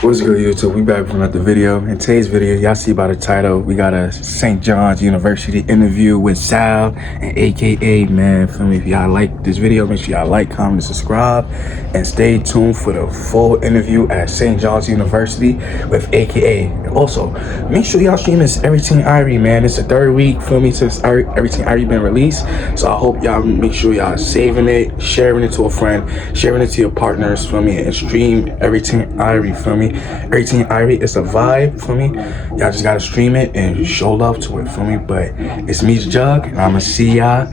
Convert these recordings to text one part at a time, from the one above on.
What's good, YouTube? We back from another video. In today's video, y'all see by the title, we got a St. John's University interview with Sal and AKA, man. Feel me? If y'all like this video, make sure y'all like, comment, and subscribe. And stay tuned for the full interview at St. John's University with AKA. And also, make sure y'all stream this Everything Irie, man. It's the third week, feel me, since Everything Irie been released. So I hope y'all make sure y'all saving it, sharing it to a friend, sharing it to your partners, feel me, and stream Everything Irie, feel me. Everything Irie is a vibe, for me. Y'all just gotta stream it and show love to it, for me. But it's me, Jug, and I'ma see y'all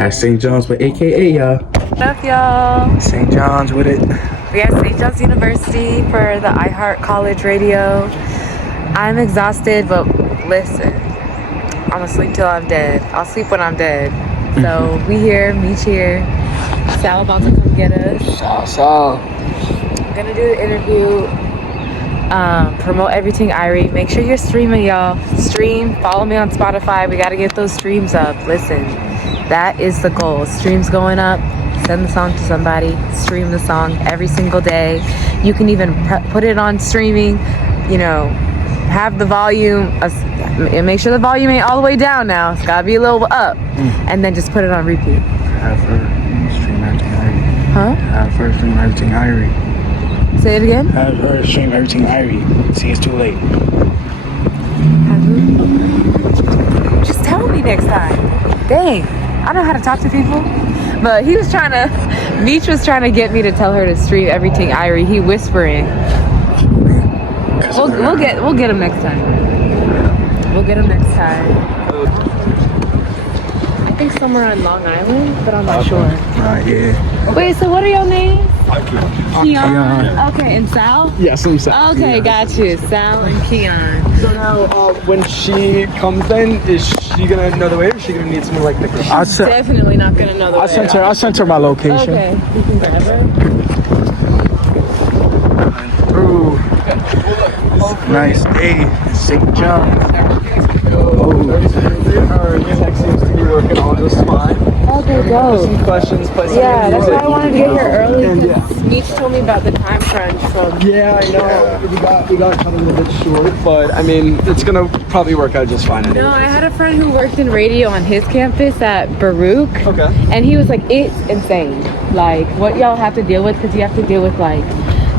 at St. John's with AKA, y'all. What up, y'all? St. John's with it. We at St. John's University for the iHeart College Radio. I'm exhausted, but listen, I'm gonna sleep till I'm dead. I'll sleep when I'm dead. So we here, meet here. Sal about to come get us. Sal. I'm gonna do the interview. Promote Everything Irie. Make sure you're streaming, y'all. Stream, follow me on Spotify. We gotta get those streams up. Listen, that is the goal. Streams going up. Send the song to somebody. Stream the song every single day. You can even put it on streaming. You know, have the volume. And make sure the volume ain't all the way down now. It's gotta be a little up. And then just put it on repeat. Have her stream Everything Irie. Huh? Have her stream Everything Irie. Say it again? Have her stream Everything Irie. See, it's too late. Just tell me next time. Dang, I know how to talk to people. But he was trying to, Meech was trying to get me to tell her to stream Everything Irie. He whispering. We'll get him next time. We'll get him next time. I think somewhere on Long Island, but I'm not sure. Yeah. Wait, so what are your names? Keon. Okay, and Sal? Yes, I'm Sal. Okay, got you. Sal and Keon. So now, when she comes in, is she gonna know the way, or is she gonna need someone like pick her up? Definitely not gonna know the way. I sent her my location. Okay, you can grab her. Through. Nice day, St. John. Our tech seems to be working all just fine. Okay, go. Some questions, but Yeah, that's why I wanted to get here early, because Meech told me about the time crunch from... Yeah, I know. We got cut a little bit short, but I mean, it's gonna probably work out just fine anyway. No, I had a friend who worked in radio on his campus at Baruch. Okay. And he was like, it's insane. Like, what y'all have to deal with, because you have to deal with, like,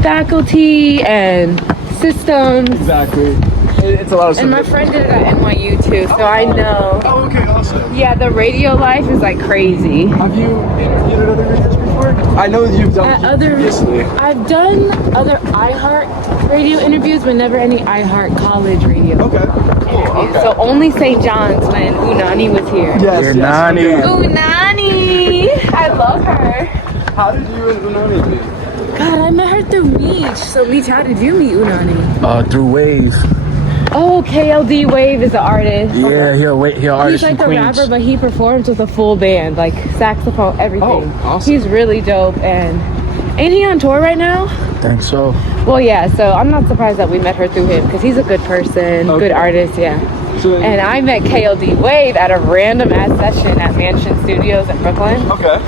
faculty and systems. Exactly. It's a lot of stuff. And my friend did it at NYU too, so I know. Oh, okay, awesome. Yeah, the radio life is like crazy. Have you interviewed at other radios before? I know that you've done previously. I've done other iHeart radio interviews, but never any iHeart college radio interviews. Okay. So only St. John's when Unani was here. Yes, Nani. Unani! I love her. How did you and Unani meet? God, I met her through Meech. So Meech, how did you meet Unani? Through Wave. Oh, KLD Wave is an artist. Yeah, he'll artist He's like from a Queens. rapper, but he performs with a full band, like saxophone, everything. Oh, awesome. He's really dope, and ain't he on tour right now? Think so. Well, yeah, so I'm not surprised that we met her through him, because he's a good person, good artist, yeah. So, And I met KLD Wave at a random ass session at Mansion Studios in Brooklyn. okay.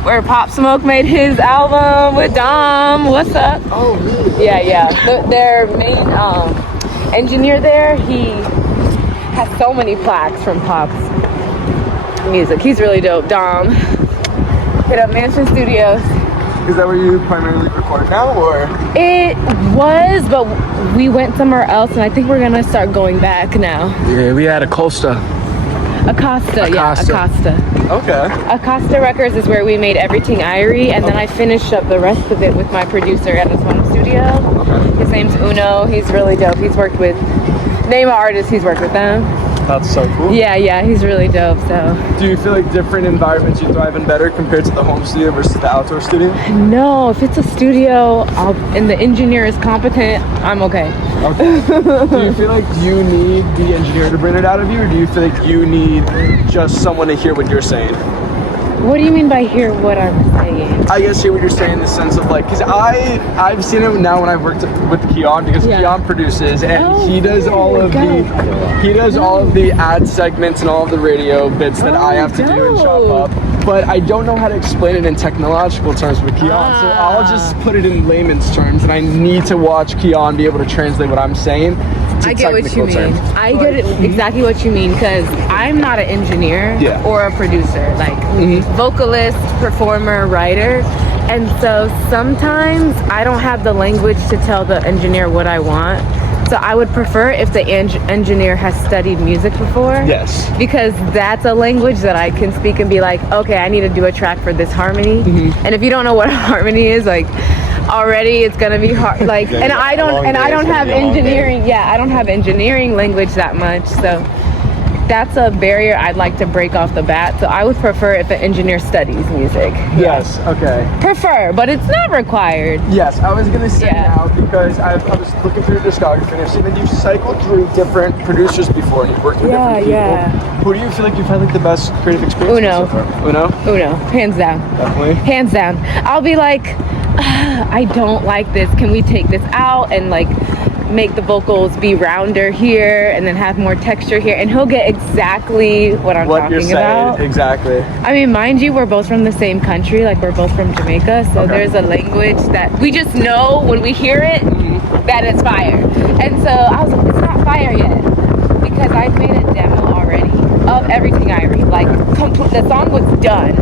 Where Pop Smoke made his album with Dom. What's up? Oh, really? Yeah. Their main engineer there, he has so many plaques from Pop's music. He's really dope. Dom. Hit up Mansion Studios. Is that where you primarily record now, or? It was, but we went somewhere else, and I think we're gonna start going back now. Yeah, we had a Costa. Acosta. Okay. Acosta Records is where we made Everything Irie, and then I finished up the rest of it with my producer at his home studio. His name's Uno. He's really dope. He's worked with, name of artists, he's worked with them. That's so cool. Yeah, he's really dope, so. Do you feel like different environments you thrive in better compared to the home studio versus the outdoor studio? No, if it's a studio and the engineer is competent, I'm okay. Okay. Do you feel like you need the engineer to bring it out of you, or do you feel like you need just someone to hear what you're saying? What do you mean by hear what I'm saying? I guess hear what you're saying in the sense of like, because I've seen it now when I've worked with Keon, because Keon produces and he does all of all of the ad segments and all of the radio bits that I have to do and chop up. but I don't know how to explain it in technological terms with Keon, so I'll just put it in layman's terms, and I need to watch Keon be able to translate what I'm saying to I get what you technical mean. terms. I get it exactly what you mean, because I'm not an engineer or a producer, like vocalist, performer, writer. And so sometimes I don't have the language to tell the engineer what I want. So I would prefer if the engineer has studied music before. Yes. Because that's a language that I can speak and be like, okay, I need to do a track for this harmony. And if you don't know what a harmony is, like, already it's gonna be hard. Like, and I don't have engineering. Yeah, I don't have engineering language that much. So that's a barrier I'd like to break off the bat. So I would prefer if an engineer studies music. Yes, okay. Prefer, but it's not required. Yes, I was gonna say now, because I was looking through your discography and I've seen that you've cycled through different producers before and you've worked with different people. Who do you feel like you've had like the best creative experience Uno. with so far? Uno, hands down. definitely. Hands down. I'll be like, I don't like this. Can we take this out and like make the vocals be rounder here and then have more texture here? And he'll get exactly what I'm talking about. Exactly. I mean, mind you, we're both from the same country. Like, we're both from Jamaica. So there's a language that we just know when we hear it that it's fire. And so I was like, it's not fire yet, because I've made a demo already of everything Irie. Like, the song was done.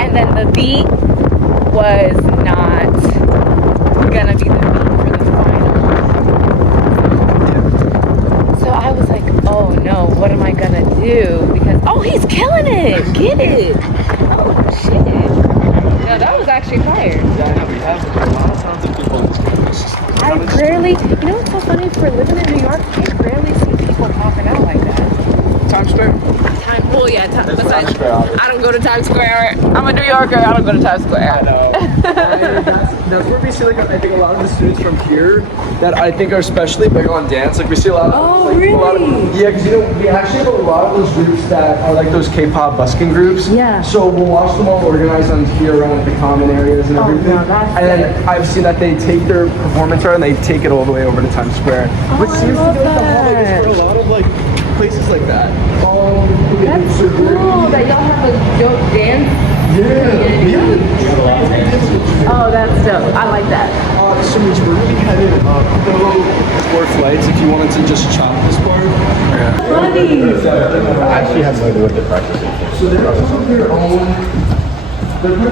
And then the beat was not gonna be the beat for the final. So I was like, oh no, what am I gonna do? Because, oh, he's killing it! Get it! Oh shit. No, that was actually fire. Yeah, we have a lot of talented people in this country. I rarely, you know what's so funny? For living in New York, I rarely see people popping out like that. Times Square? Besides, I don't go to Times Square. I'm a New Yorker, I don't go to Times Square. I know. That's where we see, like, I think a lot of the students from here that I think are especially big on dance. Like, we see a lot of, really? A lot of, yeah, because, you know, we actually have a lot of those groups that are like those K-pop busking groups. Yeah. So we'll watch them all organize on here around the common areas and everything. No, that's and then I've seen that they take their performance art and they take it all the way over to Times Square. Which seems to be like the holidays for a lot of like places like that. That's cool that y'all have a dope dance. Oh, that's dope. I like that. So we're really headed up. Four flights if you wanted to just chop this part. Funny. I actually have no idea what the practice is. So they're part of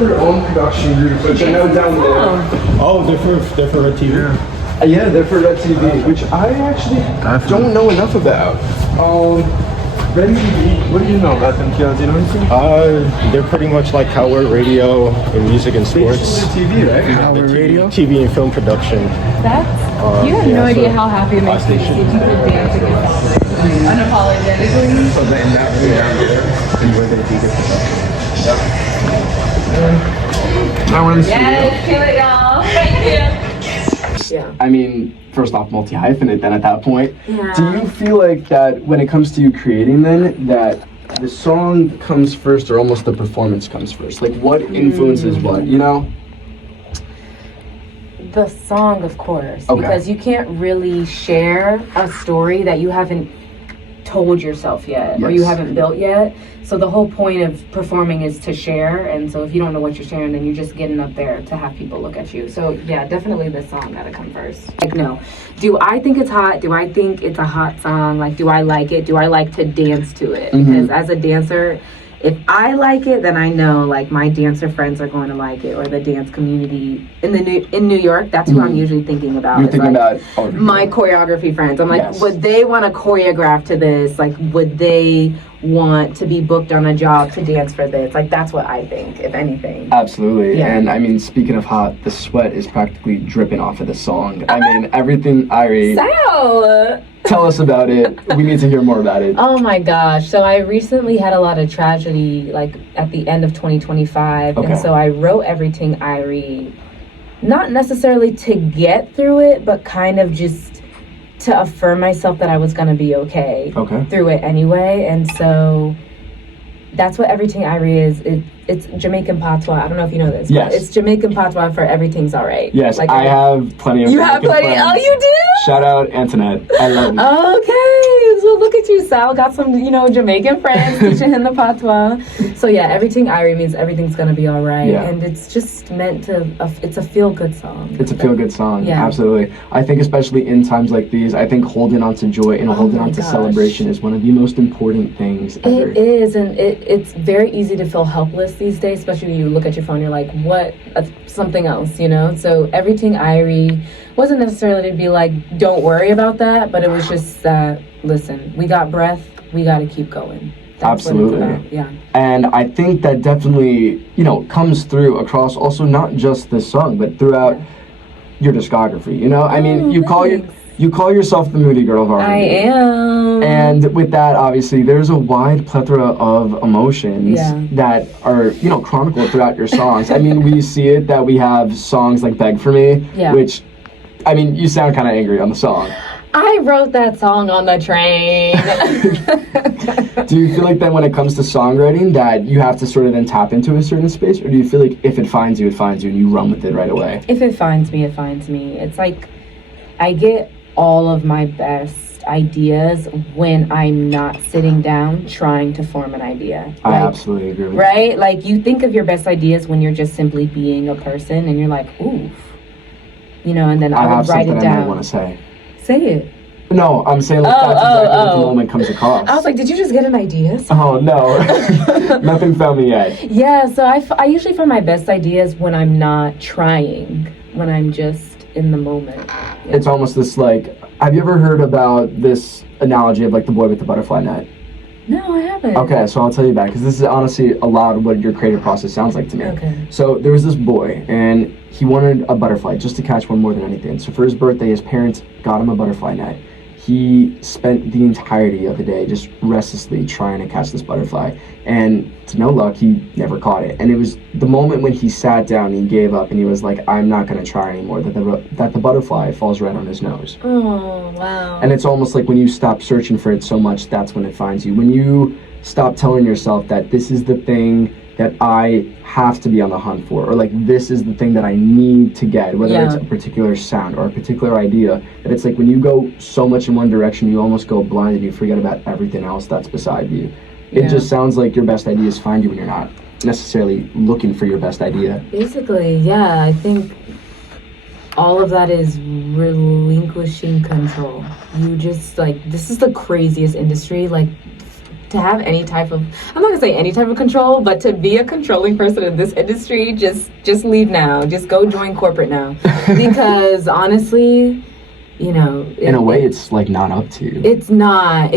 their own production group, which I know down there. Oh, they're for Red TV? Yeah, they're for Red TV, which I actually don't know enough about. Red TV, what do you know about them, Keon? Do you know anything? They're pretty much like Howard Radio in music and sports. TV, right? Howard Radio? TV and film production. That's, you have no idea how happy it makes me if you could dance against it. Unapologetically. So then that way down there, and where they do the production. I want to see Yes, kill it, y'all. Thank you. Yeah. I mean, first off, multi-hyphenate then at that point. Yeah. Do you feel like that when it comes to you creating then, that the song comes first or almost the performance comes first? Like, what influences what, you know? The song, of course, Okay. because you can't really share a story that you haven't told yourself yet or you Yes. haven't built yet. So the whole point of performing is to share, and so if you don't know what you're sharing, then you're just getting up there to have people look at you. So yeah, definitely the song gotta come first. Like, no, do I think it's hot? Do I think it's a hot song? Like, do I like it? Do I like to dance to it? Because as a dancer, if I like it, then I know like my dancer friends are going to like it, or the dance community in New York. That's who I'm usually thinking about. You're It's thinking like about my choreography friends. I'm like, Yes. would they want to choreograph to this? Like, would they want to be booked on a job to dance for this? Like, that's what I think, if anything. Absolutely. Yeah. And I mean, speaking of hot, the sweat is practically dripping off of the song. I mean, everything, Irie, Sal! tell us about it. We need to hear more about it. Oh my gosh. So I recently had a lot of tragedy, like at the end of 2025. Okay. And so I wrote everything Irie, not necessarily to get through it, but kind of just to affirm myself that I was going to be okay through it anyway. And so that's what everything Irie is. It's Jamaican patois. I don't know if you know this. Yes. But it's Jamaican patois for everything's all right. Yes, Like, I have plenty of You have Jamaican plenty? friends. Oh, you do? Shout out Antoinette. I love you. Okay, so look at you, Sal. Got some, Jamaican friends teaching him the patois. So yeah, everything Irie means everything's gonna be all right. Yeah. And it's just meant to, it's a feel-good song. It's a feel-good song, Yeah. Absolutely. I think especially in times like these, I think holding on to joy and holding on to celebration is one of the most important things ever. It is, and it's very easy to feel helpless these days, especially when you look at your phone, you're like, what? Something else, So everything Irie wasn't necessarily to be like, don't worry about that, but it was just that, listen, we got breath, we got to keep going. That's Absolutely. What it's about. Yeah. And I think that definitely, comes through across also not just this song, but throughout your discography. I mean, you call yourself the moody girl of R&B. I am. And with that, obviously, there's a wide plethora of emotions that are, chronicled throughout your songs. I mean, we see it that we have songs like Beg For Me, which, I mean, you sound kind of angry on the song. I wrote that song on the train. Do you feel like then when it comes to songwriting that you have to sort of then tap into a certain space? Or do you feel like if it finds you, and you run with it right away? If it finds me, it finds me. It's like I get all of my best ideas when I'm not sitting down trying to form an idea. I absolutely agree with you. Right? Like you think of your best ideas when you're just simply being a person and you're like, ooh. And then I would write it down. I want to say. Say it. No, I'm saying like that's exactly what the moment comes across. I was like, did you just get an idea? Oh, no. Nothing found me yet. Yeah, so I usually find my best ideas when I'm not trying, when I'm just in the moment. Yeah. It's almost this like, have you ever heard about this analogy of like the boy with the butterfly net? No, I haven't. Okay, so I'll tell you about it because this is honestly a lot of what your creative process sounds like to me. Okay. So there was this boy and he wanted a butterfly just to catch one more than anything. So for his birthday, his parents got him a butterfly net. He spent the entirety of the day just restlessly trying to catch this butterfly. And to no luck, he never caught it. And it was the moment when he sat down and he gave up and he was like, I'm not going to try anymore, that the butterfly falls right on his nose. Oh, wow. And it's almost like when you stop searching for it so much, that's when it finds you. When you stop telling yourself that this is the thing that I have to be on the hunt for, or like this is the thing that I need to get, whether it's a particular sound or a particular idea, that it's like when you go so much in one direction, you almost go blind and you forget about everything else that's beside you. It just sounds like your best ideas find you when you're not necessarily looking for your best idea. Basically, yeah, I think all of that is relinquishing control. You just like, this is the craziest industry, like to have any type of, I'm not gonna say any type of control, but to be a controlling person in this industry, just leave now. Just go join corporate now. Because honestly, in a way, it's like not up to you. It's not.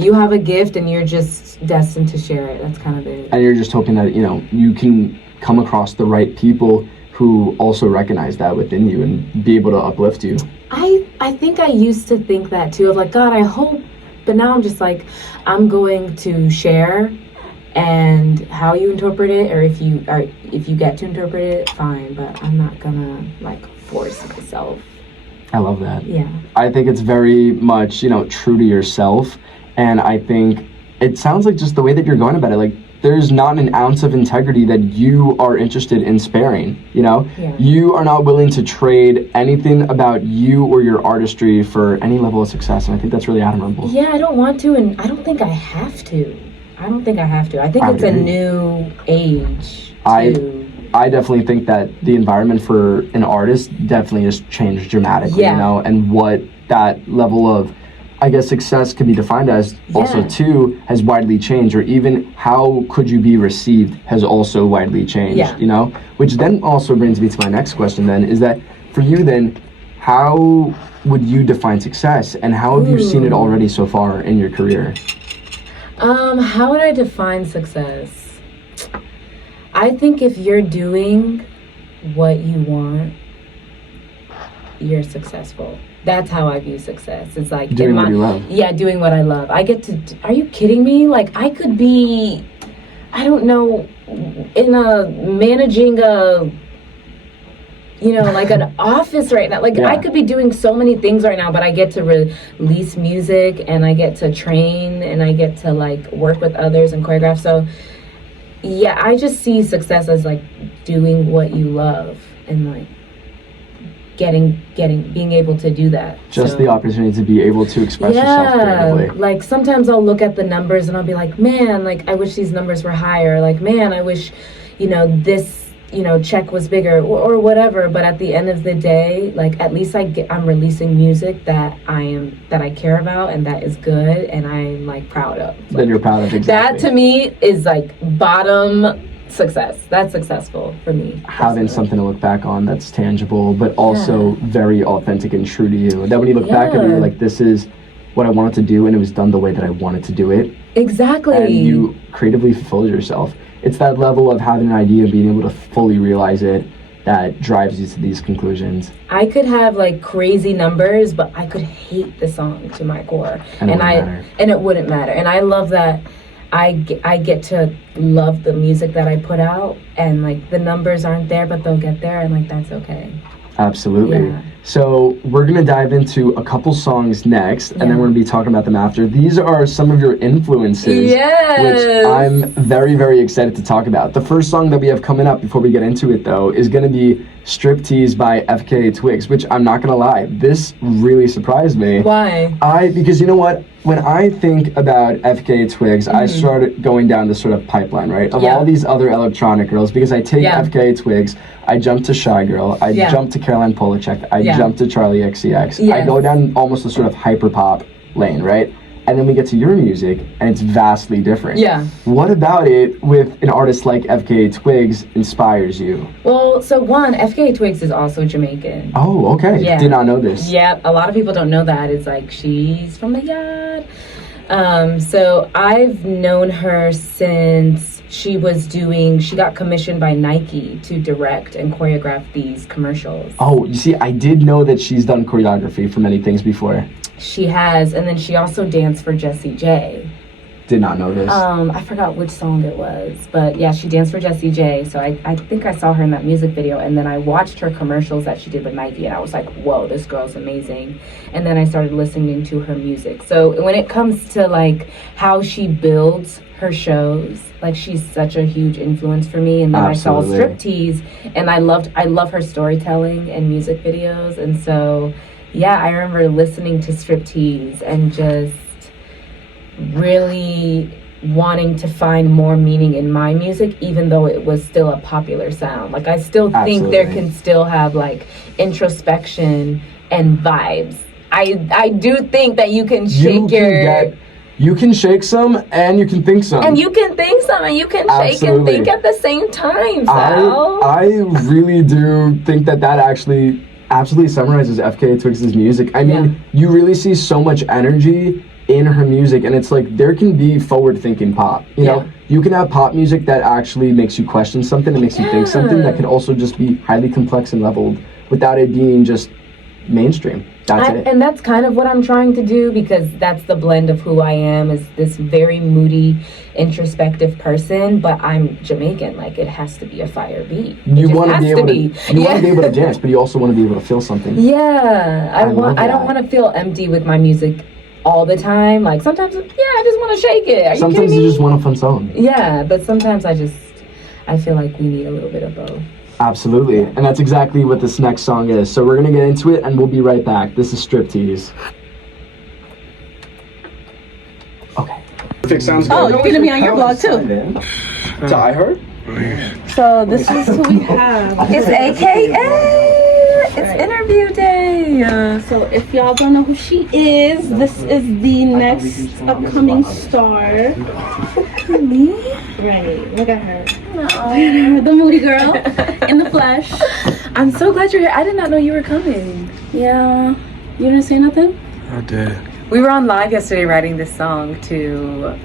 You have a gift and you're just destined to share it. That's kind of it. And you're just hoping that, you can come across the right people who also recognize that within you and be able to uplift you. I think I used to think that too, of like, God, I hope. But now I'm just like, I'm going to share, and how you interpret it, or if you get to interpret it, fine. But I'm not gonna like force myself. I love that. Yeah. I think it's very much, true to yourself, and I think it sounds like just the way that you're going about it, like there's not an ounce of integrity that you are interested in sparing, Yeah. You are not willing to trade anything about you or your artistry for any level of success, and I think that's really admirable. Yeah, I don't want to, and I don't think I have to. I think it's a new age, too. I definitely think that the environment for an artist definitely has changed dramatically, and what that level of, I guess, success can be defined as also too has widely changed, or even how could you be received has also widely changed, which then also brings me to my next question then, is that for you then, how would you define success, and how have you seen it already so far in your career? How would I define success? I think if you're doing what you want, you're successful. That's how I view success. It's like doing what you love. Yeah, doing what I love. I get to. Are you kidding me? Like I could be, I don't know, managing a, like an office right now. Like I could be doing so many things right now, but I get to release music, and I get to train, and I get to like work with others and choreograph. So yeah, I just see success as like doing what you love and like being able to do that. Just the opportunity to be able to express yourself creatively. Like sometimes I'll look at the numbers and I'll be like, man, like I wish these numbers were higher. Like, man, I wish, this, check was bigger or whatever. But at the end of the day, like at least I'm releasing music that I care about and that is good and I'm like proud of. Like, That you're proud of, exactly. That to me is like bottom success. That's successful for me. Having something to look back on that's tangible, but also very authentic and true to you. That when you look back at it, you're like, this is what I wanted to do, and it was done the way that I wanted to do it. Exactly. And you creatively fulfilled yourself. It's that level of having an idea and being able to fully realize it that drives you to these conclusions. I could have like crazy numbers, but I could hate the song to my core, and it wouldn't matter. And I love that. I get to love the music that I put out, and like the numbers aren't there, but they'll get there, and like that's okay. Absolutely. Yeah. So we're gonna dive into a couple songs next, and then we're gonna be talking about them after. These are some of your influences, which I'm very, very excited to talk about. The first song that we have coming up before we get into it, though, is gonna be Tease by FKA Twigs, which I'm not gonna lie, this really surprised me. Why? Because you know what? When I think about FKA Twigs, I started going down this sort of pipeline, right? Of all these other electronic girls, because I take FKA Twigs, I jump to Shy Girl, I jump to Caroline Polachek, I jump to Charlie XCX. I go down almost a sort of hyper pop lane, right? And then we get to your music, and it's vastly different. Yeah. What about it with an artist like FKA Twigs inspires you? Well, so one, FKA Twigs is also Jamaican. Oh, okay. Yeah. Did not know this. Yeah, a lot of people don't know that. It's like, she's from the yard. So I've known her since she got commissioned by Nike to direct and choreograph these commercials. Oh, you see, I did know that she's done choreography for many things before. She has, and then she also danced for Jessie J. Did not know this. I forgot which song it was, but yeah, she danced for Jessie J. So I think I saw her in that music video, and then I watched her commercials that she did with Nike, and I was like, whoa, this girl's amazing. And then I started listening to her music. So when it comes to like how she builds her shows, like she's such a huge influence for me. And then Absolutely. I saw Tease, and I love her storytelling and music videos, and so yeah, I remember listening to Tease and just really wanting to find more meaning in my music, even though it was still a popular sound. Like I still think there can still have like introspection and vibes. I do think that you can shake you can shake some and you can think some. And you can think some and you can shake and think at the same time, Sal. I really do think that actually absolutely summarizes FKA Twigs' music. I mean, you really see so much energy in her music, and it's like there can be forward-thinking pop. You know, you can have pop music that actually makes you question something, and makes you think something, that can also just be highly complex and leveled without it being just mainstream. That's it. And that's kind of what I'm trying to do, because that's the blend of who I am, is this very moody, introspective person, but I'm Jamaican. Like, it has to be a fire beat. You want to be able to dance, but you also want to be able to feel something. Yeah, I don't want to feel empty with my music all the time. Like sometimes, I just want to shake it. Sometimes you just want a fun song. Yeah, but sometimes I feel like we need a little bit of both. Absolutely, and that's exactly what this next song is. So we're gonna get into it, and we'll be right back. This is Tease. Okay. Perfect, sounds good. Oh, you're gonna be on your blog too. To iHeart? So this is who we have. It's AKA. It's interview day. So if y'all don't know who she is, this is the next upcoming star. Me? Right, look at her. Oh, the moody girl in the flesh. I'm so glad you're here. I did not know you were coming. Yeah, you didn't say nothing? I did. We were on live yesterday writing this song to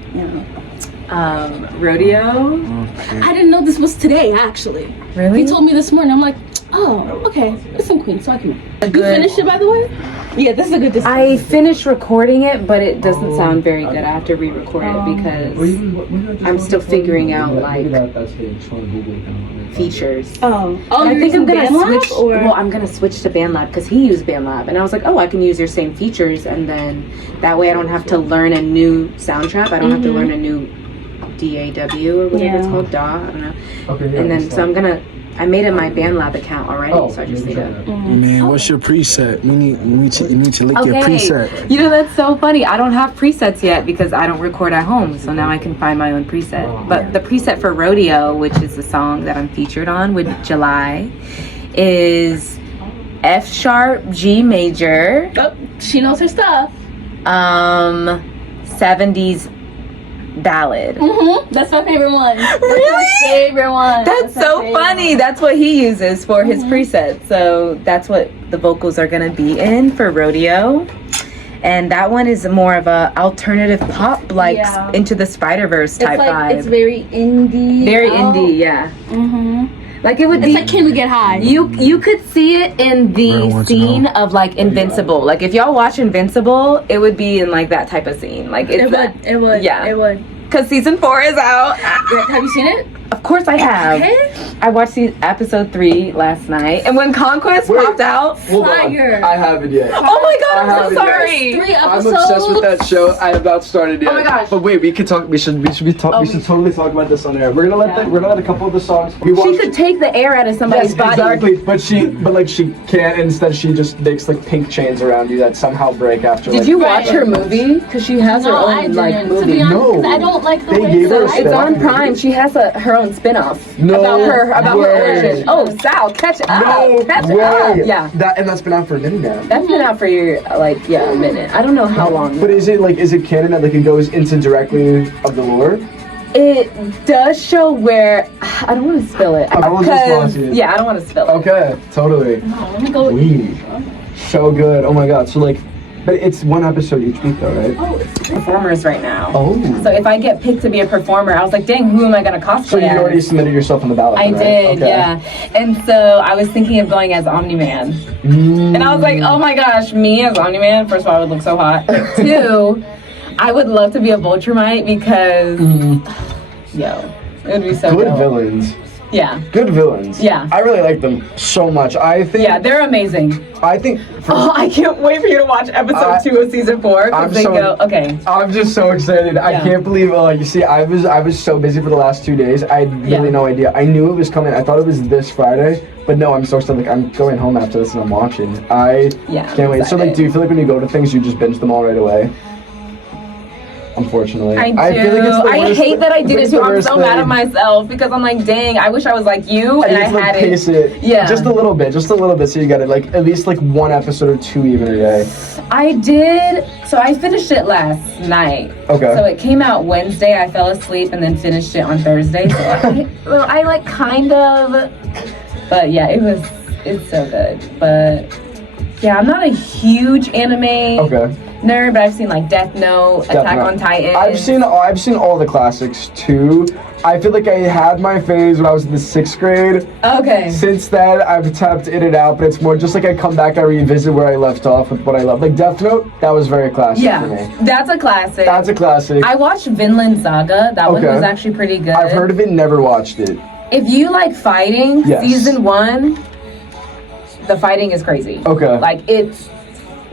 Rodeo. Okay. I didn't know this was today, actually. Really? He told me this morning. I'm like, oh, okay. It's in Queens, so I can. You finished it, by the way? Yeah, this is a good discussion. I finished recording it, but it doesn't sound very good. I have to re-record it because I'm still figuring out like features. Oh, I think I'm gonna switch. Or? Well, I'm gonna switch to BandLab because he used BandLab, and I was like, oh, I can use your same features, and then that way I don't have to learn a new soundtrack. I don't have to learn a new DAW or whatever it's called, DAW. I don't know. Okay, and then so I'm gonna I made it my BandLab account already, so I just need to. Man, what's your preset? You need to lick your preset. You know, that's so funny. I don't have presets yet because I don't record at home, so now I can find my own preset. But the preset for Rodeo, which is the song that I'm featured on with July, is F sharp, G major. Oh, she knows her stuff. 70s ballad. That's my favorite one. Really? That's my favorite one. That's so funny. That's what he uses for his preset. So that's what the vocals are gonna be in for Rodeo. And that one is more of a alternative pop, like Into the Spider-Verse type vibe. It's very indie. Very indie, yeah. Like it would be. It's like Can We Get High? You could see it in the scene of like Invincible. Like if y'all watch Invincible, it would be in like that type of scene. Like it's it would. Yeah. It would. Because season 4 is out. Have you seen it? Of course I have. Okay. I watched episode 3 last night, and when Conquest popped out, Fire. I haven't yet. oh my god, I I'm haven't so yet. sorry. 3 I'm episodes. obsessed with that show. I have not started yet. Oh my gosh. But wait, we could talk. We should totally talk about this on air. We're gonna let a couple of the songs. We She watched. could take the air out of somebody's Yes, body. exactly. But she can't. Instead, she just makes like pink chains around you that somehow break after. Did you watch her movie? Because she has her No, I own didn't. like To movie. be honest, No. 'cause I don't like the They way gave her a It's spin-off on movie. Prime. She has her own spin-off No about her way. origin. Oh, Sal, catch up. No catch way. up. Yeah. That's been out for a minute now. That's been out for a minute. I don't know how long. But is it canon that like it goes into directly of the lore? It does show where I don't want to spill it. I won't just watch it. Yeah, I don't want to spill it. Okay, totally. Let me go. Sweet. So good. Oh my god. So like, but it's one episode each week though, right? Performers right now. Oh. So if I get picked to be a performer, I was like, dang, who am I gonna cosplay So you as? already submitted yourself on the ballot. I right? did, Okay. yeah. And so I was thinking of going as Omni-Man. And I was like, oh my gosh, me as Omni-Man, first of all, I would look so hot. 2, I would love to be a Vulturemite because, yo, it would be so Good dope. villains. Yeah. Good villains. Yeah. I really like them so much. I think. Yeah, they're amazing. I think. Oh, I can't wait for you to watch episode 2 of season 4 because they go, okay. I'm just so excited. I Yeah. can't believe. You see, I was so busy for the last 2 days. I had really no idea. I knew it was coming. I thought it was this Friday, but no, I'm so excited. Like I'm going home after this and I'm watching. I can't wait. So like, do you feel like when you go to things, you just binge them all right away? Unfortunately, I do. feel like it's the I worst hate that I did it's it too. the I'm worst so mad thing. at myself because I'm like, dang, I wish I was like you and I just, like, had pace it. Yeah, just a little bit, so you got it. Like at least like one episode or 2 even a day. I did. So I finished it last night. Okay. So it came out Wednesday. I fell asleep and then finished it on Thursday. So I like kind of. But yeah, it's so good. But yeah, I'm not a huge anime nerd, but I've seen like Death Note, Attack on Titan. I've seen all the classics too. I feel like I had my phase when I was in the 6th grade. Okay. Since then, I've tapped in and out, but it's more just like I come back, I revisit where I left off with what I love. Like Death Note, that was very classic for me. That's a classic. That's a classic. I watched Vinland Saga. That one was actually pretty good. I've heard of it, never watched it. If you like fighting, Yes. season 1, the fighting is crazy. Okay. Like, it's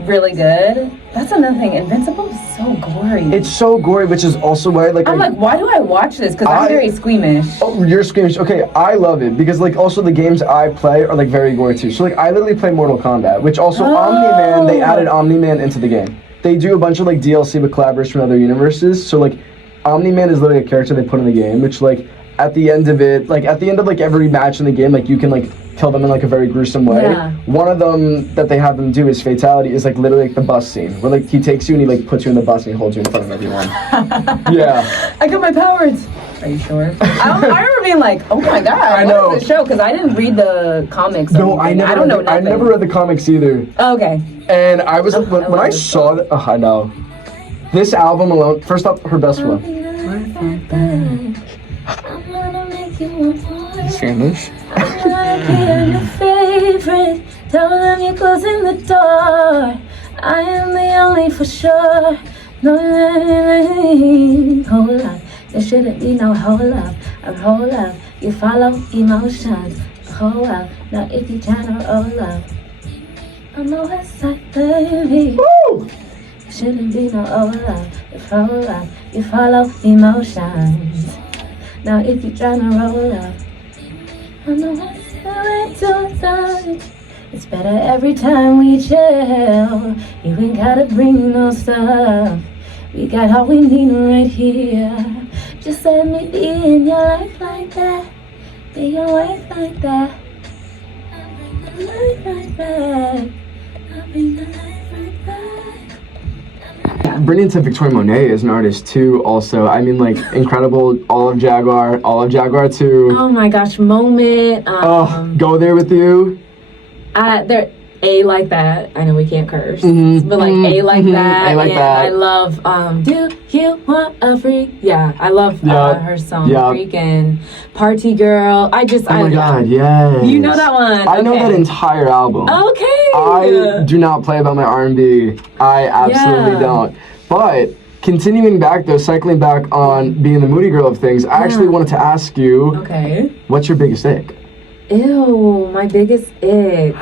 really good. That's another thing. Invincible is so gory. It's so gory, which is also why like I'm like, why do I watch this? Because I'm very squeamish. Oh, you're squeamish. Okay, I love it because like also the games I play are like very gory too. So like I literally play Mortal Kombat, which also Omni-Man, they added Omni-Man into the game. They do a bunch of like DLC with collaborators from other universes. So like Omni-Man is literally a character they put in the game, which like at the end of like every match in the game, like you can like kill them in like a very gruesome way. Yeah. One of them that they have them do is fatality is like literally like the bus scene where like he takes you and he like puts you in the bus and he holds you in front of everyone. Yeah. I got my powers. Are you sure? I remember being like, oh my god, I what know. is this show? Because I didn't read the comics. Or No, anything. I don't know I nothing. never read the comics either. Oh, okay. And I was when I saw that. Oh, I know. This album alone. First up, her best one. Spanish. Your favorite. Tell them you're closing the door. I am the only for sure. No, hold up. There shouldn't be no hold up. Hold up. You follow emotions. Hold up. Now if you tryna roll up, I know it's like baby. Woo! There shouldn't be no hold up. You follow emotions. Now if you tryna roll up, I know it's way too much. It's better every time we chill. You ain't gotta bring no stuff. We got all we need right here. Just let me be in your life like that. Be your wife like that. I'll bring the life right back. I'll bring the life right back. Brilliant to Victoria Monet as an artist too. Also, I mean, like incredible. Olive Jaguar too. Oh my gosh, moment. Go there with you. They're A like that. I know we can't curse, but like A like that. A like and that. I love Do You Want a Freak? Yeah, I love her song, Freak and Party Girl. Oh my God, yes. You know that one? I know that entire album. Okay. I do not play about my R&B. I absolutely don't. But continuing back though, cycling back on being the moody girl of things, I actually wanted to ask you, what's your biggest ick? Ew, my biggest ick.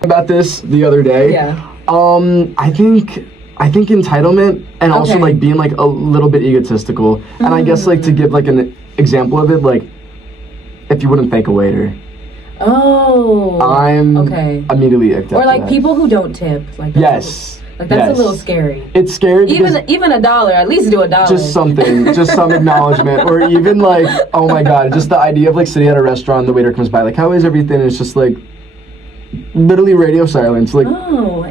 About this the other day. I think entitlement and also like being like a little bit egotistical. And I guess like to give like an example of it, like if you wouldn't thank a waiter. I'm immediately icked Or like that. people who don't tip. Like that's a little scary. It's scary because even $1, at least do $1. just something, just some acknowledgement, or even like, oh my God, just the idea of like sitting at a restaurant, the waiter comes by, like, how is everything? And it's just like, literally radio silence, like,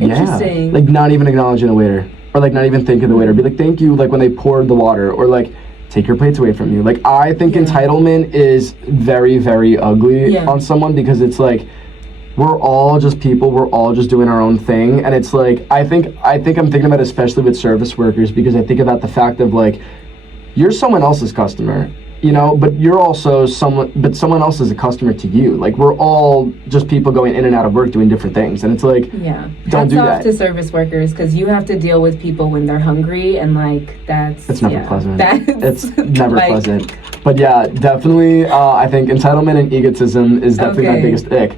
interesting. Like not even acknowledging the waiter, or like not even thanking the waiter. Be like, thank you, like when they poured the water, or like, take your plates away from you. Like, I think entitlement is very, very ugly on someone because it's like, we're all just people, we're all just doing our own thing. And it's like, I think I'm thinking about it especially with service workers, because I think about the fact of like, you're someone else's customer, you know, but you're also someone else is a customer to you. Like, we're all just people going in and out of work doing different things. And it's like, don't do that. Hats off to service workers, because you have to deal with people when they're hungry, and like it's never pleasant. It's never like, pleasant. But yeah, definitely, I think entitlement and egotism is definitely my biggest ick.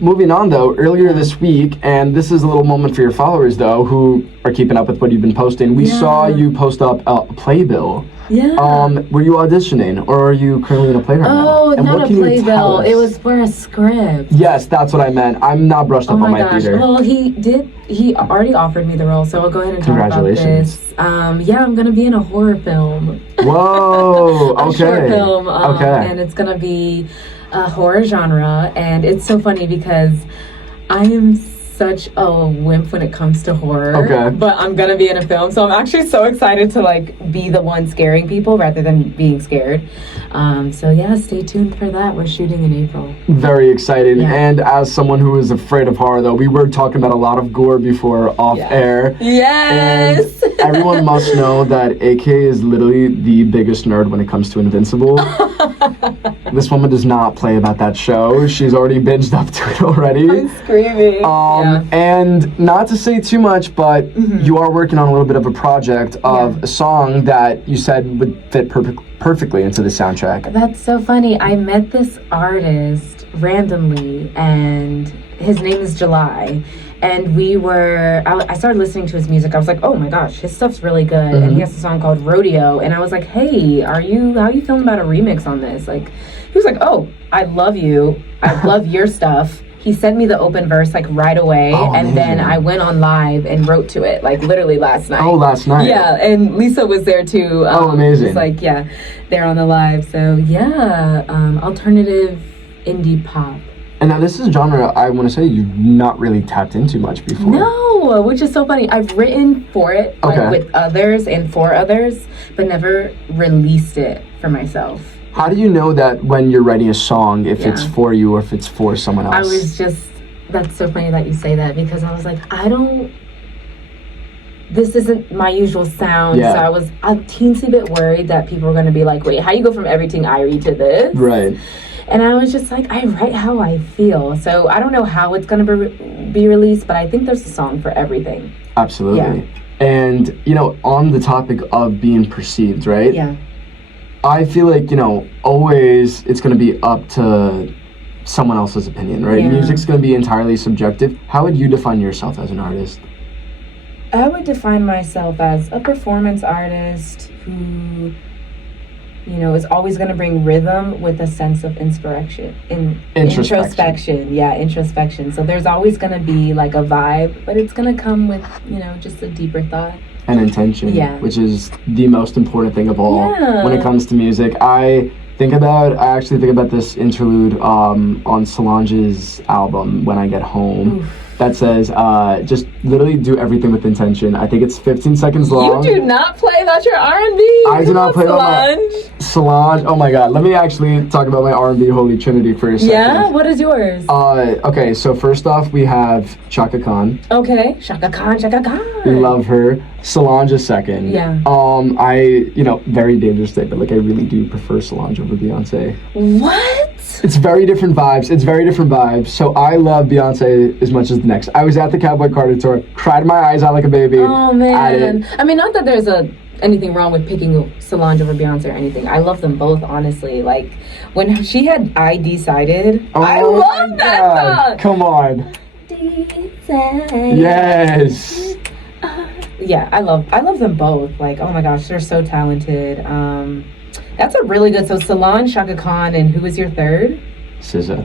Moving on though, earlier this week, and this is a little moment for your followers though, who are keeping up with what you've been posting. We saw you post up a playbill. Were you auditioning, or are you currently in a play right now? Oh, not a playbill. It was for a script. Yes, that's what I meant. I'm not brushed up on my theater. Well, he already offered me the role, so I'll go ahead and talk about this. I'm gonna be in a horror film. Whoa, a short film. And it's gonna be a horror genre, and it's so funny because I am such a wimp when it comes to horror, but I'm gonna be in a film, so I'm actually so excited to like be the one scaring people rather than being scared. So yeah, stay tuned for that. We're shooting in April. Very excited. And as someone who is afraid of horror though, we were talking about a lot of gore before off air. Yes. And everyone must know that AK is literally the biggest nerd when it comes to Invincible. This woman does not play about that show. She's already binged up to it already. I'm screaming. And not to say too much, but you are working on a little bit of a project of a song that you said would fit perfectly into the soundtrack. That's so funny. I met this artist randomly, and his name is July. And I started listening to his music. I was like, oh my gosh, his stuff's really good. And he has a song called Rodeo. And I was like, hey, how are you feeling about a remix on this? Like, he was like, oh, I love you. I love your stuff. He sent me the open verse like right away, and then I went on live and wrote to it like literally last night. Oh, last night. Yeah, and Lisa was there too. Amazing. It was like, they're on the live. So alternative indie pop. And now this is a genre I want to say you've not really tapped into much before. No, which is so funny. I've written for it like with others and for others, but never released it for myself. How do you know that when you're writing a song, if it's for you or if it's for someone else? That's so funny that you say that, because I was like, this isn't my usual sound. So I was a teensy bit worried that people were going to be like, wait, how you go from everything Irie to this? Right. And I was just like, I write how I feel. So I don't know how it's going to be released, but I think there's a song for everything. Absolutely. Yeah. And, on the topic of being perceived, right? Yeah. I feel like, always it's going to be up to someone else's opinion, right? Yeah. Music's going to be entirely subjective. How would you define yourself as an artist? I would define myself as a performance artist who you know, is always going to bring rhythm with a sense of introspection. Yeah, introspection. So there's always going to be like a vibe, but it's going to come with, you know, just a deeper thought. And intention, which is the most important thing of all when it comes to music. I actually think about this interlude on Solange's album, When I Get Home. Oof. That says, just literally do everything with intention. I think it's 15 seconds long. You do not play about your R&B. I do not play about Solange. Oh my God. Let me actually talk about my R&B Holy Trinity for a second. Yeah? What is yours? Okay, so first off, we have Chaka Khan. Okay. Chaka Khan. We love her. Solange is second. Yeah. Very dangerous statement. Like, I really do prefer Solange over Beyonce. What? It's very different vibes. So I love Beyonce as much as the next. I was at the Cowboy Carter tour, cried my eyes out like a baby. Oh man. I mean, not that there's anything wrong with picking Solange over Beyonce or anything. I love them both, honestly. Like, when she had I Decided, I love that song. Come on. Yes. Yeah, I love them both. Like, oh my gosh, they're so talented. That's a really good. So Solange, Chaka Khan, and who was your third? SZA.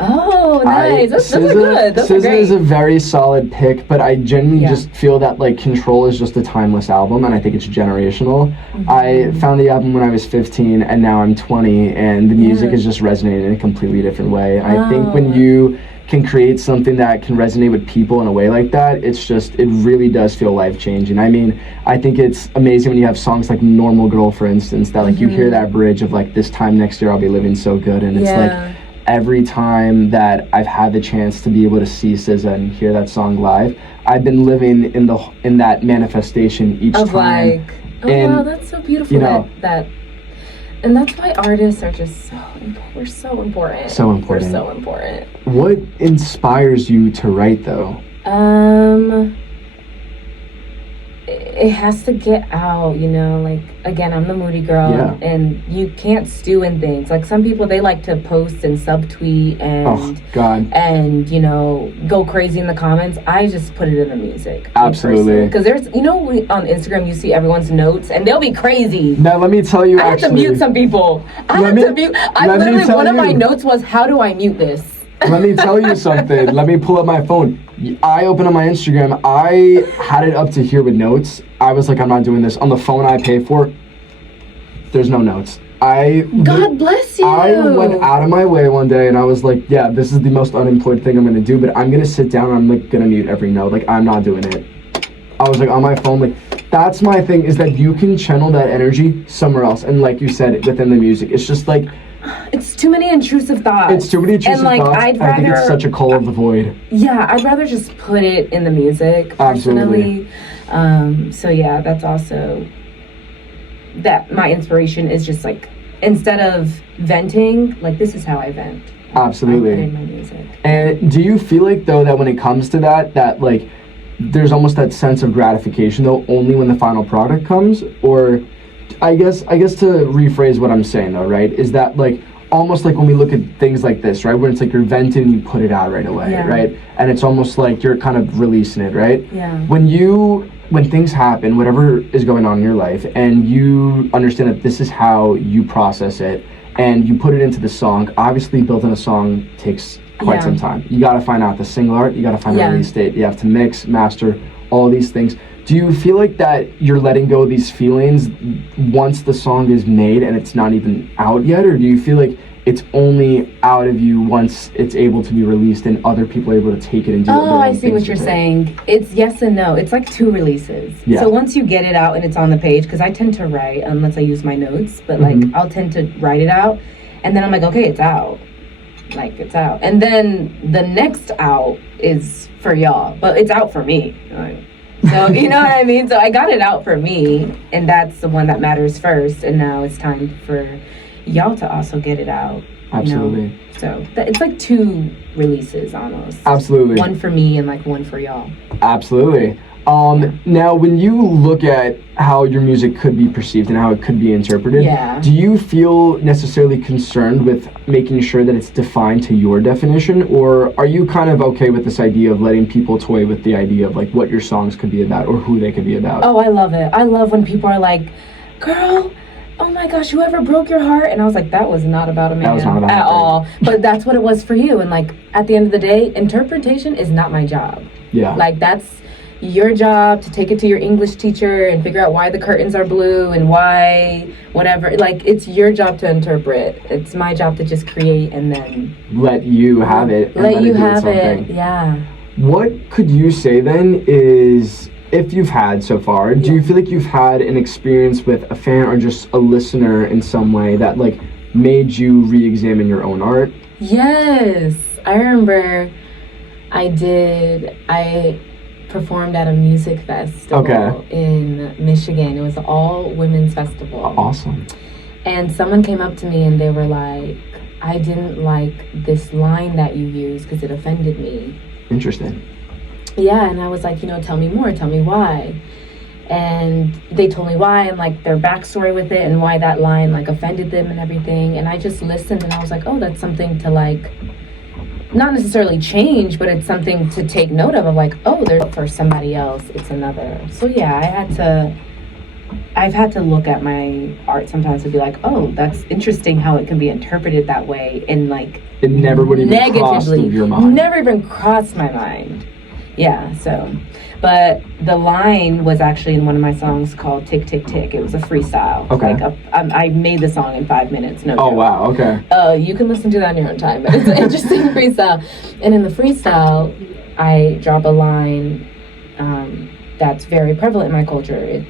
Oh, nice. Those are good. Those are SZA great. is a very solid pick, but I genuinely just feel that like Control is just a timeless album, and I think it's generational. Mm-hmm. I found the album when I was 15, and now I'm 20, and the music is just resonating in a completely different way. I think when you can create something that can resonate with people in a way like that, it really does feel life-changing. I mean, I think it's amazing when you have songs like Normal Girl, for instance, that like you hear that bridge of like, this time next year I'll be living so good, and it's like every time that I've had the chance to be able to see SZA and hear that song live, I've been living in that manifestation each time. Like, wow, that's so beautiful. You know, and that's why artists are just we're so important. So important. We're so important. What inspires you to write, though? It has to get out, you know, like, again, I'm the moody girl, and you can't stew in things. Like, some people, they like to post and subtweet and you know, go crazy in the comments. I just put it in the music. Absolutely. Because there's, you know, on Instagram you see everyone's notes and they'll be crazy. Now let me tell you, I have to mute some people. One of my notes was, how do I mute this? Let me tell you something. Let me pull up my phone. I opened up my Instagram. I had it up to here with notes. I was like, I'm not doing this. On the phone I pay for, there's no notes. God bless you. I went out of my way one day and I was like, yeah, this is the most unemployed thing I'm going to do, but I'm going to sit down and I'm like going to mute every note. Like, I'm not doing it. I was like on my phone, like, that's my thing, is that you can channel that energy somewhere else. And like you said, within the music, it's just like, it's too many intrusive thoughts. It's too many intrusive thoughts. I think it's such a call of the void. Yeah, I'd rather just put it in the music, personally. Absolutely. So yeah, that's also that my inspiration is just like, instead of venting, like, this is how I vent. Absolutely. I put it in my music. And do you feel like, though, that when it comes to that like, there's almost that sense of gratification, though, only when the final product comes? Or I guess to rephrase what I'm saying, though, right, is that like almost like when we look at things like this, right, where it's like you're venting and you put it out right away, right, and it's almost like you're kind of releasing it, right? Yeah. When things happen, whatever is going on in your life, and you understand that this is how you process it, and you put it into the song. Obviously, building a song takes quite some time. You got to find out the single art, you got to find out the release date, you have to mix, master, all these things. Do you feel like that you're letting go of these feelings once the song is made and it's not even out yet? Or do you feel like it's only out of you once it's able to be released and other people are able to take it and do it? Oh, I see what you're saying. It's yes and no. It's like two releases. Yeah. So once you get it out and it's on the page, because I tend to write, unless I use my notes, but like I'll tend to write it out and then I'm like, okay, it's out. Like, it's out. And then the next out is for y'all, but it's out for me. So, you know what I mean? So I got it out for me, and that's the one that matters first. And now it's time for y'all to also get it out. Absolutely. You know? So it's like two releases almost. Absolutely. One for me and like one for y'all. Absolutely. Now, when you look at how your music could be perceived and how it could be interpreted, do you feel necessarily concerned with making sure that it's defined to your definition, or are you kind of okay with this idea of letting people toy with the idea of like what your songs could be about or who they could be about? Oh, I love it. I love when people are like, girl, oh my gosh, whoever broke your heart. And I was like, that was not about a man not about at her. all. But that's what it was for you. And like, at the end of the day, interpretation is not my job. Yeah. Like, that's your job to take it to your English teacher and figure out why the curtains are blue and why whatever. Like, it's your job to interpret. It's my job to just create and then let you have it. And let you it do have its own it. thing. Yeah. What could you say then is, if you've had so far, do you feel like you've had an experience with a fan or just a listener in some way that like made you re-examine your own art? Yes. I remember I performed at a music festival in Michigan. It was an all women's festival. Awesome. And someone came up to me and they were like, I didn't like this line that you used because it offended me. Interesting. Yeah, and I was like, tell me more, tell me why. And they told me why and like their backstory with it and why that line like offended them and everything. And I just listened and I was like, oh, that's something to like, not necessarily change, but it's something to take note of like, oh, there's for somebody else, it's another. So yeah, I've had to look at my art sometimes to be like, oh, that's interesting how it can be interpreted that way, and like it never would even cross through your mind. Never even crossed my mind. Yeah, so, but the line was actually in one of my songs called Tick Tick Tick. It was a freestyle. Okay. Like I made the song in 5 minutes. No. Oh joke. wow. Okay. You can listen to that in your own time, but it's an interesting freestyle. And in the freestyle, I drop a line that's very prevalent in my culture.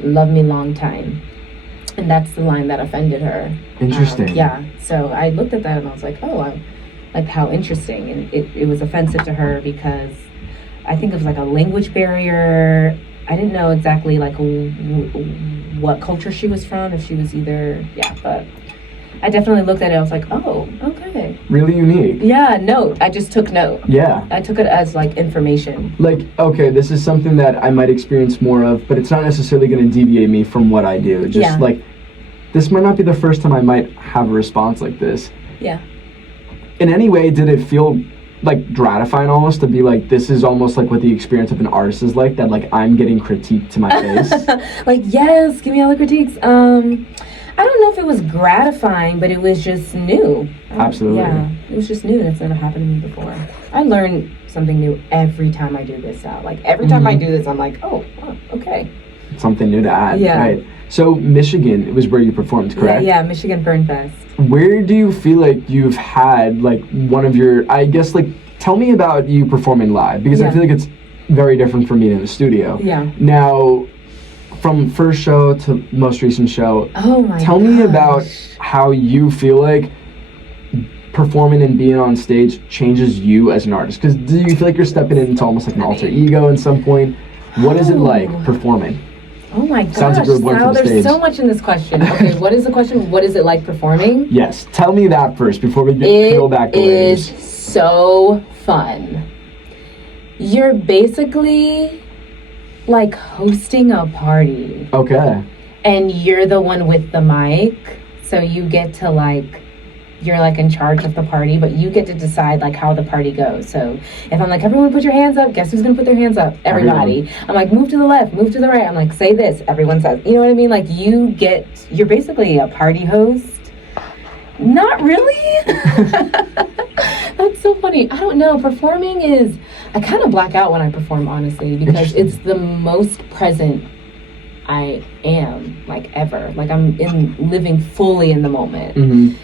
Love me long time. And that's the line that offended her. Interesting. Yeah. So I looked at that and I was like, oh, like how interesting. And it was offensive to her because I think it was like a language barrier. I didn't know exactly like what culture she was from, if she was but I definitely looked at it. I was like, oh, okay. Really unique. Yeah, note. I just took note. Yeah. I took it as like information. Like, okay, this is something that I might experience more of, but it's not necessarily going to deviate me from what I do. Just like, this might not be the first time I might have a response like this. Yeah. In any way, did it feel like gratifying almost to be like, this is almost like what the experience of an artist is like, that like I'm getting critiqued to my face? Like, yes, give me all the critiques. I don't know if it was gratifying, but it was just new. Absolutely. Yeah, it was just new. That's never happened to me before. I learn something new every time I do this out. Like, every time I do this, I'm like, oh, okay. Something new to add. Yeah. Right. So, Michigan was where you performed, correct? Yeah, Michigan Burn Fest. Where do you feel like you've had, like, one of your, I guess, like, tell me about you performing live, because I feel like it's very different from being in the studio. Yeah. Now, from first show to most recent show, tell me about how you feel like performing and being on stage changes you as an artist. Because do you feel like you're stepping into almost like an alter ego at some point? What is it like performing? Oh my gosh, Sounds like you're born from the there's stage. so much in this question. Okay, what is the question? What is it like performing? Yes, tell me that first before we peel back the layers. It is so fun. You're basically like hosting a party. Okay. And you're the one with the mic, so you get to like, you're like in charge of the party, but you get to decide like how the party goes. So if I'm like, everyone put your hands up, guess who's gonna put their hands up? Everybody. Everyone. I'm like, move to the left, move to the right. I'm like, say this, everyone says. You know what I mean? Like you're basically a party host. Not really. That's so funny. I don't know. Performing is, I kind of black out when I perform, honestly, because it's the most present I am, like, ever. Like, I'm living fully in the moment. Mm-hmm.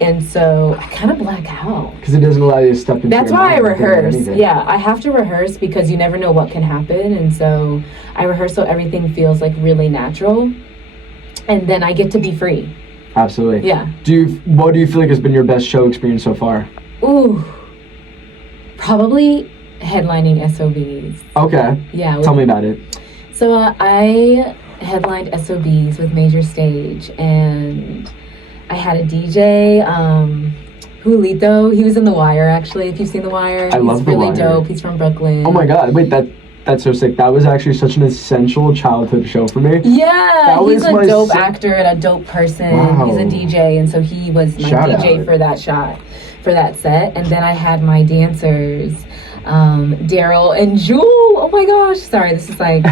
And so I kind of black out. Because it doesn't allow you to step into That's your why I mind rehearse. anything. Yeah, I have to rehearse because you never know what can happen. And so I rehearse so everything feels like really natural. And then I get to be free. Absolutely. Yeah. What do you feel like has been your best show experience so far? Ooh. Probably headlining SOBs. Okay. Yeah. Tell me about it. So I headlined SOBs with Major Stage, and I had a DJ, Julito. He was in The Wire, actually, if you've seen The Wire. I love The He's really Wire. dope. He's from Brooklyn. Oh my god, wait, that's so sick. That was actually such an essential childhood show for me. Yeah, he's a my dope actor and a dope person. Wow. He's a DJ, and so he was my Shout DJ out. for that set. And then I had my dancers, Daryl and Jewel. Oh my gosh, sorry, this is like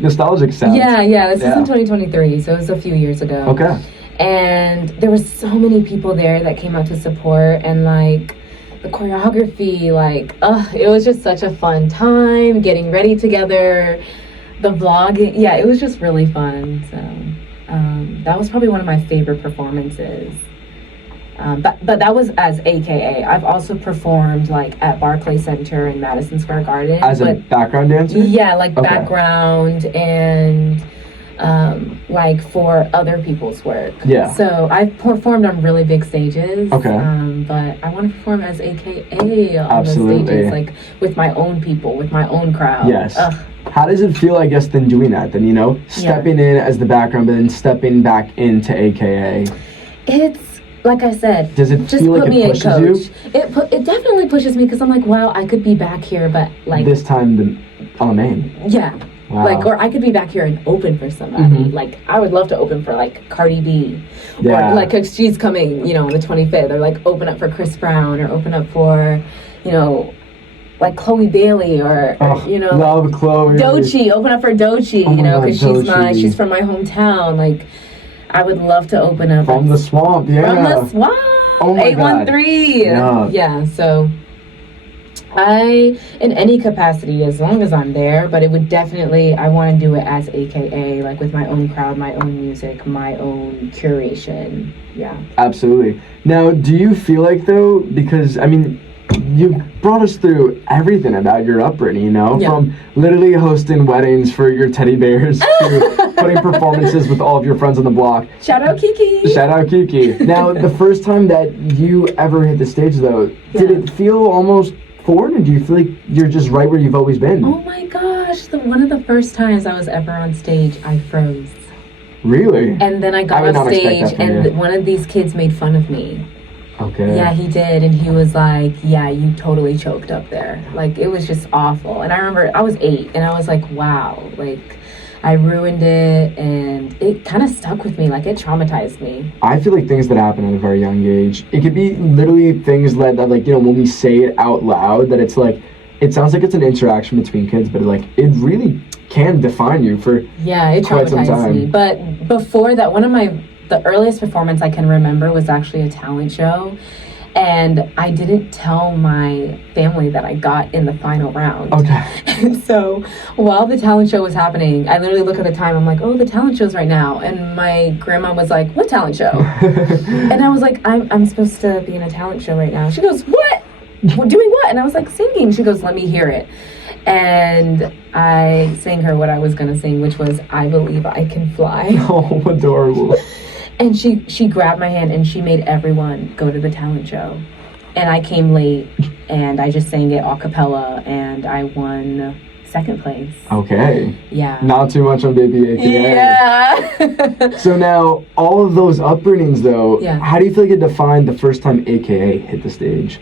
Nostalgic sounds. Yeah, this is in 2023, so it was a few years ago. Okay. And there were so many people there that came out to support, and like the choreography, like it was just such a fun time getting ready together. The vlogging, yeah, it was just really fun. So that was probably one of my favorite performances. But that was as AKA. I've also performed like at Barclay Center in Madison Square Garden. As a background dancer? Yeah, like Okay. background and like for other people's work. Yeah. So I've performed on really big stages. Okay. But I want to perform as AKA on Absolutely. the stages, like with my own people, with my own crowd. Yes. Ugh. How does it feel, I guess, then doing that? Then, you know, stepping in as the background, but then stepping back into AKA. It's like I said. Does it just feel put like me it in pushes coach. you? It definitely pushes me because I'm like, wow, I could be back here, but like This time on the main. yeah. Wow. Like, or I could be back here and open for somebody. Mhm. Like, I would love to open for like Cardi B, Yeah. or like 'cause she's coming, you know, on the 25th, or like open up for Chris Brown, or open up for, you know, like Chloe Bailey, or you know, love Chloe. Doechii, open up for Doechii, Oh you my know, God, because Doechii. she's from my hometown. Like, I would love to open up From the swamp, yeah. from the swamp. Oh my God. 813. Yeah, so I, in any capacity, as long as I'm there, but it would definitely, I want to do it as AKA, like with my own crowd, my own music, my own curation. Yeah. Absolutely. Now, do you feel like, though, because, I mean, you brought us through everything about your upbringing, you know, Yeah. from literally hosting weddings for your teddy bears to putting performances with all of your friends on the block. Shout out Kiki. Shout out Kiki. Now, the first time that you ever hit the stage, though, did Yeah. it feel almost foreign, or do you feel like you're just right where you've always been? Oh my gosh, one of the first times I was ever on stage, I froze. Really? And then I I got would off not expect that stage, from and you. one of these kids made fun of me. Okay. Yeah, he did, and he was like, yeah, you totally choked up there. Like, it was just awful. And I remember I was 8, and I was like, wow, like, I ruined it, and it kind of stuck with me. Like, it traumatized me. I feel like things that happen at a very young age, it could be literally things that like, you know, when we say it out loud, that it's like, it sounds like it's an interaction between kids, but like, it really can define you for Yeah, it quite some traumatized me. time. But before that, the earliest performance I can remember was actually a talent show. And I didn't tell my family that I got in the final round. Okay. And so while the talent show was happening, I literally look at the time. I'm like, oh, the talent show's right now. And my grandma was like, what talent show? And I was like, I'm supposed to be in a talent show right now. She goes, what? We're doing what? And I was like, singing. She goes, let me hear it. And I sang her what I was going to sing, which was, I Believe I Can Fly. Oh, adorable. And she grabbed my hand and she made everyone go to the talent show. And I came late and I just sang it a cappella and I won second place. Okay. Yeah. Not too much on Baby AKA. Yeah. So now, all of those upbringings, though, Yeah. how do you feel like it defined the first time AKA hit the stage?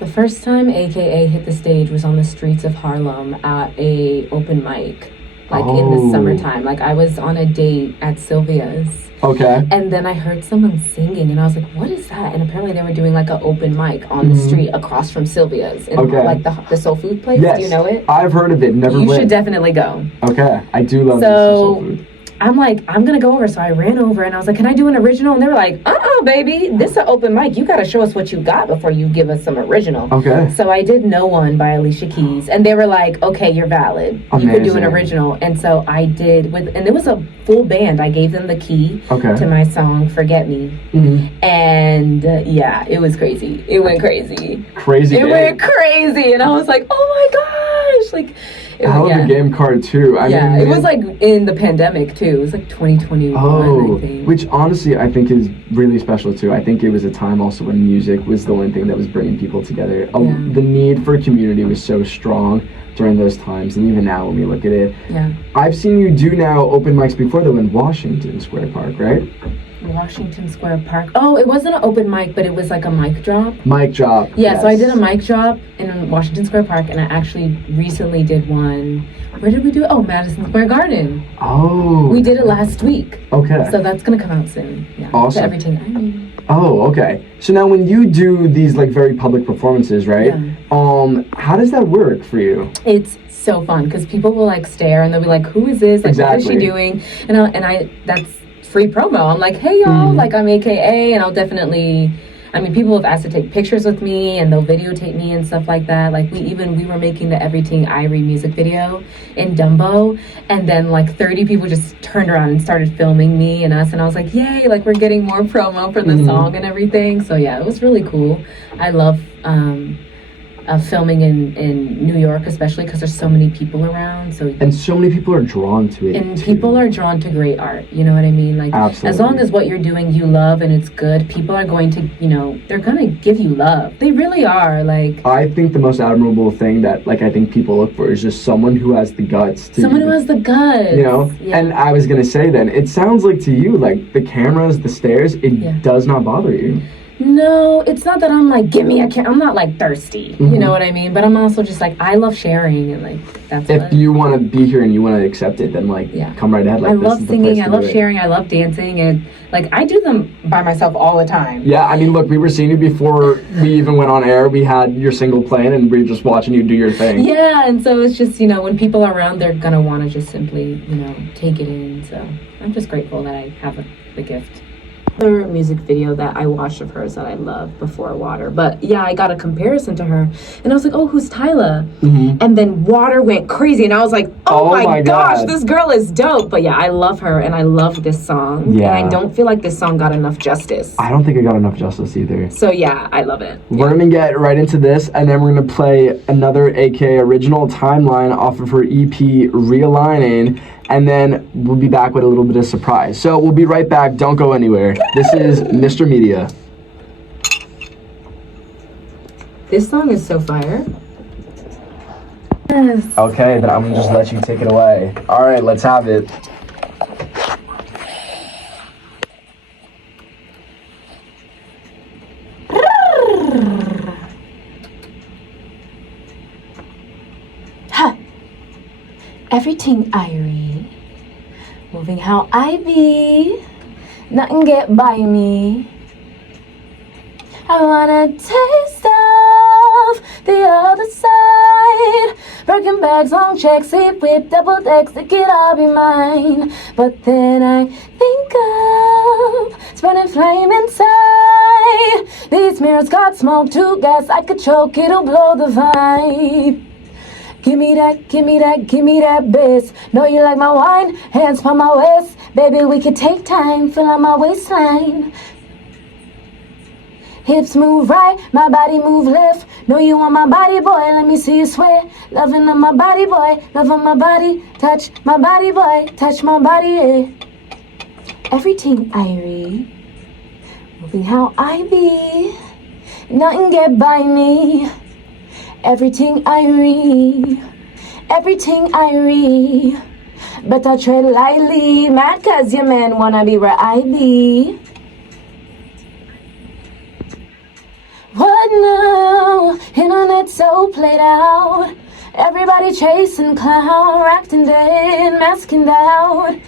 The first time AKA hit the stage was on the streets of Harlem at a open mic, like in Oh. the summertime. Like, I was on a date at Sylvia's. Okay. And then I heard someone singing, and I was like, what is that? And apparently they were doing like an open mic on the street across from Sylvia's. In, Okay. like the soul food place. Yes. Do you know it? I've heard of it, never You went. should definitely go. Okay. I do love me some soul food. I'm like, I'm gonna go over. So I ran over and I was like, can I do an original? And they were like, baby, this is an open mic. You gotta show us what you got before you give us some original. Okay. So I did No One by Alicia Keys. And they were like, okay, you're valid. You could do an Amazing. original. And so I did and it was a full band. I gave them the key Okay. to my song, Forget Me. Mm-hmm. And yeah, it was crazy. It went crazy. Crazy It game. went crazy. And I was like, oh my gosh. Like, it Hell was, of a game card, too. I yeah, mean, it was like in the pandemic too. It was like 2021, Oh, I think. which honestly I think is really special too. I think it was a time also when music was the only thing that was bringing people together. Yeah. The need for community was so strong during those times, and even now when we look at it, Yeah. I've seen you do now open mics before though in Washington Square Park, right? Washington Square Park. Oh, it wasn't an open mic, but it was like a mic drop. Mic drop. Yeah, so I did a yes. mic drop in Washington Square Park, and I actually recently did one. Where did we do it? Oh, Madison Square Garden. Oh. We did it last week. Okay. So that's gonna come out soon. Yeah. Awesome. To everything. I mean. Oh, okay. So now when you do these like very public performances, right? How does that work for you? It's so fun because people will like stare and they'll be like, "Who is this? Like, what is she doing?" And I that's free promo. I'm like, "Hey y'all, like I'm AKA," and I'll definitely. I mean, people have asked to take pictures with me and they'll videotape me and stuff like that. Like we were making the Everything Irie music video in Dumbo, and then like 30 people just turned around and started filming me and us, and I was like, yay, like we're getting more promo for the song and everything. So yeah, it was really cool. I love filming in New York, especially because there's so many people around. And so many people are drawn to it. And people are drawn to great art. You know what I mean? Like, absolutely. As long as what you're doing you love and it's good, people are going to, they're going to give you love. They really are. Like, I think the most admirable thing that, like, I think people look for is just someone who has the guts. Someone who has the guts. Yeah. And I was going to say then, it sounds like to you, like, the cameras, the stares, it does not bother you. No, it's not that I'm like, give me a I'm not like thirsty, you know what I mean? But I'm also just like, I love sharing and like, that's if you want to be here and you want to accept it, then like, come right ahead. Like, I love singing, I love sharing, I love dancing, and like, I do them by myself all the time. Yeah, I mean, look, we were seeing you before we even went on air. We had your single playing and we were just watching you do your thing. Yeah, and so it's just, when people are around, they're gonna want to just simply, take it in. So I'm just grateful that I have the gift. Other music video that I watched of hers that I love before Water, but yeah, I got a comparison to her and I was like, oh, who's Tyla? And then Water went crazy and I was like, oh my gosh, this girl is dope. But yeah, I love her and I love this song. And I don't feel like this song got enough justice. I don't think it got enough justice either. So yeah, I love it. We're gonna get right into this and then we're gonna play another AK original Timeline off of her EP Realigning, and then we'll be back with a little bit of surprise. So we'll be right back. Don't go anywhere. This is Mr. Media. This song is so fire. Yes. Okay, then I'm gonna just let you take it away. All right, let's have it. Everything Irie, moving how I be, nothing get by me. I want a taste of the other side. Birkin bags, long checks, sleep whip, double decks, it could all be mine. But then I think of spinning flame inside. These mirrors got smoke to gas, I could choke, it'll blow the vibe. Give me that, give me that, give me that bass. Know you like my wine, hands on my waist. Baby, we could take time, fill out my waistline. Hips move right, my body move left. Know you want my body, boy, let me see you sweat. Loving on my body, boy, love on my body. Touch my body, boy, touch my body, yeah. Everything Irie, moving how I be. Nothing get by me. Everything Irie, everything Irie. But I tread lightly, mad cause your man wanna be where I be. What now? Internet so played out. Everybody chasing clown, acting dead, masking doubt.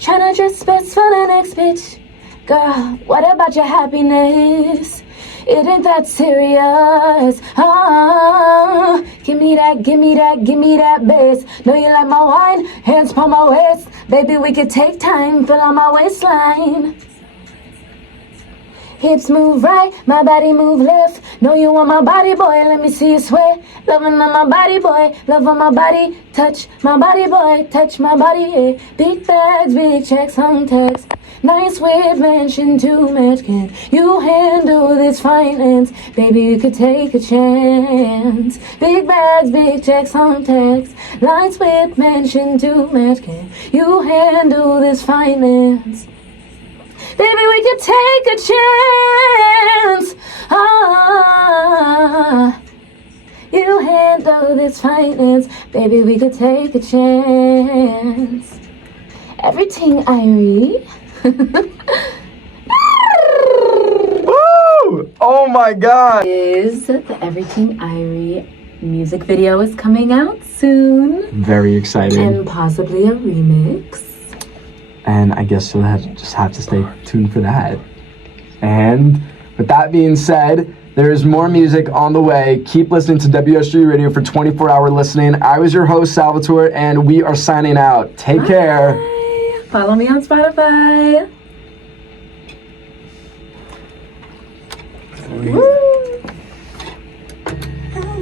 Tryna dress best for the next bitch. Girl, what about your happiness? It ain't that serious. Give me that, give me that, give me that bass. Know you like my wine, hands on my waist. Baby, we could take time, fill out my waistline. Hips move right, my body move left. Know you want my body, boy, let me see you sweat. Loving on my body, boy, love on my body. Touch my body, boy, touch my body, yeah. Big bags, big checks, home tags. Nice with mansion too much. Can you handle this finance? Baby, you could take a chance. Big bags, big checks, home tags. Nice with mansion too much. Can you handle this finance? Baby, we could take a chance. You handle this finance. Baby, we could take a chance. Everything Irie. Woo! Oh my god! Is the Everything Irie music video is coming out soon. Very exciting. And possibly a remix. And I guess you'll just have to stay tuned for that. And with that being said, there is more music on the way. Keep listening to WSG Radio for 24-hour listening. I was your host, Salvatore, and we are signing out. Take care. Follow me on Spotify.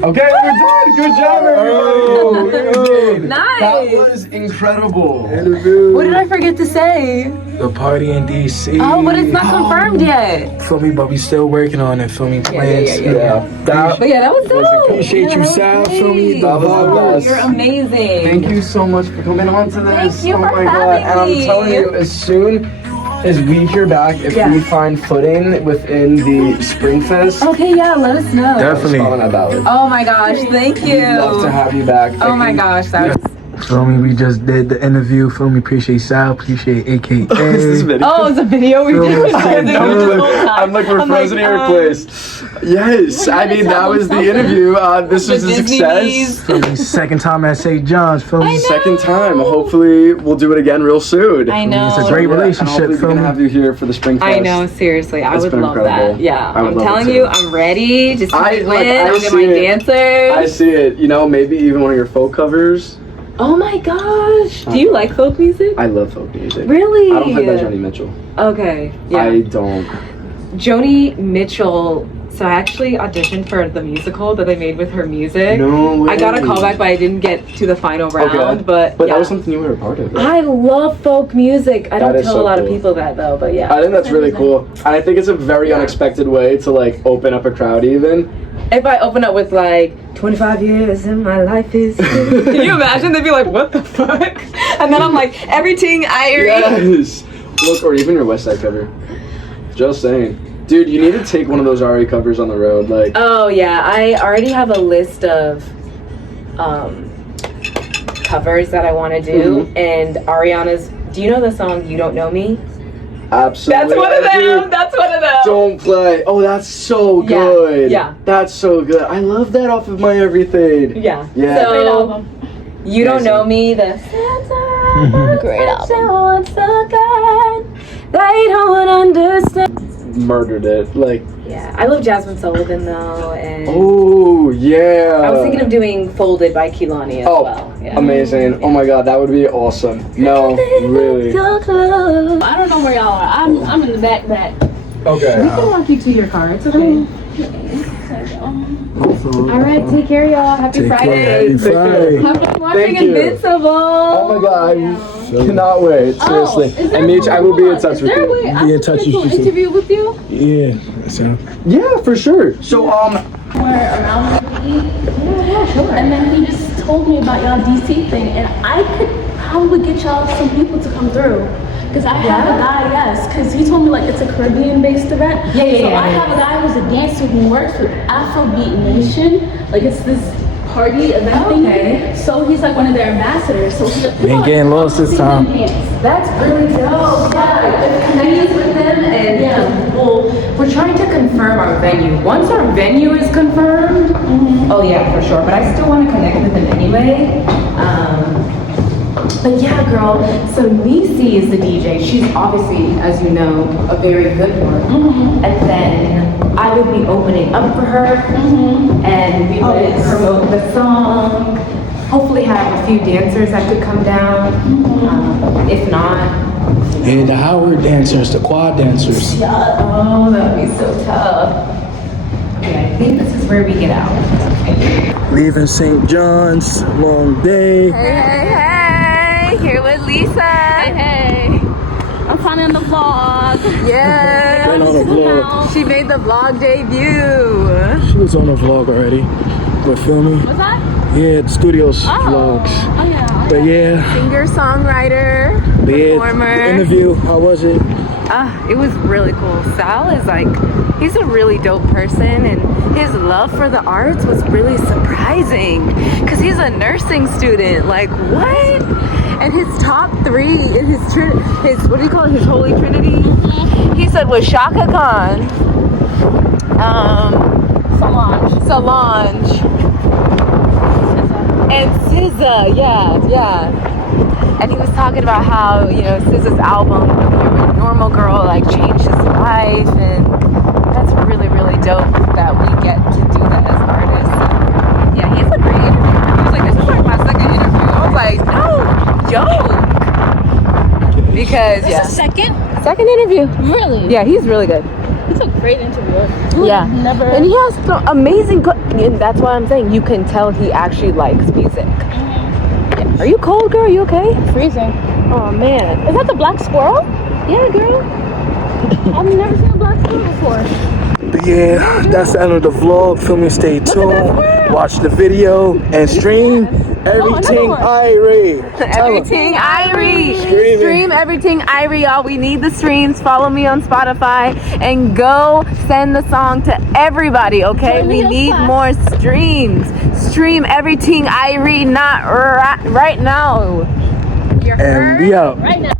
Okay, we're done. Good job, everybody. Nice. That was incredible. What did I forget to say? The party in DC. Oh, but it's not confirmed yet. Feel me, but we still working on it. Feel me, plans. That, But yeah, that was dope. Appreciate you, Sal. Feel me, That was the best. You're amazing. Thank you so much for coming on to this. Thank you for my God. having And I'm me. telling you, as soon as we hear back, if we find footing within the Springfest, Okay, yeah, let us know. Definitely. on that ballot. Oh my gosh, thank you. Love to have you back. Oh my gosh, that was... Feel me, we just did the interview. Feel me, appreciate Sal, appreciate AKA. Oh, it's a video we did. I'm like, we're frozen in your place. Yes, I mean, that was the interview. This was a success. Feel me, second time at St. John's. Feel me, Second time. Hopefully, we'll do it again real soon. I know. it's a great And relationship. hopefully we Feel can me. have you here for the Springfest. I know, seriously, I It's would been love incredible. that. Yeah, I would I'm love it telling too. you, I'm ready. Just I keep like, in. I I'll get see my it. dancers. I see it. You know, maybe even one of your folk covers. Oh my gosh. Do you like folk music? I love folk music. Really? I don't play by Joni Mitchell. Okay. Yeah. I don't. Joni Mitchell. So I actually auditioned for the musical that they made with her music. No way. I got a callback, but I didn't get to the final round. Okay. But But yeah. that was something you were a part of. Right? I love folk music. I don't That is tell so a lot of cool. people that though, but yeah. I think that's really cool. And I think it's a very unexpected way to like open up a crowd even. If I open up with like 25 years and my life is can you imagine? They'd be like, what the fuck? And then I'm like, everything Irie. Yes. Look, or even your West Side cover. Just saying. Dude, you need to take one of those Ari covers on the road. Like, Oh yeah, I already have a list of covers that I want to do, and Ariana's. Do you know the song "You Don't Know Me"? absolutely. That's one of them. Dude, That's one of them. don't play. Oh, that's so Yeah, good. yeah. That's so good. I love that off of My Everything. Yeah. Yeah. Great So album. you don't know me. The Great album. once again, they don't understand. Murdered it. Like, Yeah, I love Jasmine Sullivan though, and oh, yeah. I was thinking of doing "Folded" by Kehlani as Oh, well. Yeah. amazing. Oh my god, that would be awesome. No, really. Your clothes. I don't know where y'all are. I'm in the back. Okay. I'll walk you to your car. It's okay. All right, take care, y'all. Happy Friday. Happy Friday. I've been watching Thank you. Invincible. Oh my god, I cannot wait. Seriously. And Mitch, I will be in touch with Is there a you. way I Be in could touch get to with an you. interview with you? Yeah, so Yeah, for sure. So, Where around and then he just told me about y'all DC thing, and I could probably get y'all some people to come through. Because I have a guy, yes, because he told me like it's a Caribbean-based event. So I have a guy who's a dancer who works with Afrobeat Nation. Like it's this party event thing. So he's like one of their ambassadors. So he's like, ain't getting lost this time. That's really dope. Yeah, connect with them, and well, we're trying to confirm our venue. Once our venue is confirmed, oh yeah, for sure. But I still want to connect with them anyway. But yeah, girl. So Nisi is the DJ. She's obviously, as you know, a very good one. And then I would be opening up for her, and we would promote the song. Hopefully, have a few dancers that could come down. If not, and the Howard dancers, the quad dancers. oh, that would be so tough. Okay, I think this is where we get out. Leaving St. John's, long day. Hey, here with Lisa. Hey, I'm finally on the vlog. Yeah. Been on the vlog. She made the vlog debut. She was on the vlog already. But feel me? What's that? Yeah, the studio's vlogs. Oh yeah. But yeah, Singer-songwriter, the performer. interview, how was it? It was really cool. Sal is like, he's a really dope person, and his love for the arts was really surprising because he's a nursing student. Like, what? And his top three in his what do you call it? His holy trinity? He said was Shaka Khan, Solange, and SZA. Yeah. And he was talking about how, you know, SZA's album, When We Were normal girl like changed his life, and that's really, really dope that we get to do that as artists. And yeah, he's a great interview. He was like, this is like my second interview. I was like, no joke. Because This is second interview. really? Yeah, he's really good. He's a great interviewer. Yeah. Never. And he has some amazing, and that's why I'm saying you can tell he actually likes music. Yeah. Are you cold, girl? You okay? Freezing. Oh man. Is that the black squirrel? Yeah, girl. I've never seen a black squirrel before. But yeah, that's the end of the vlog. Feel me, stay tuned. Watch the video and stream everything Irie. Everything Irie. Streaming. Stream everything Irie, y'all. We need the streams. Follow me on Spotify and go send the song to everybody, okay? We need more streams. Stream everything Irie, not right now. And we out. Right now.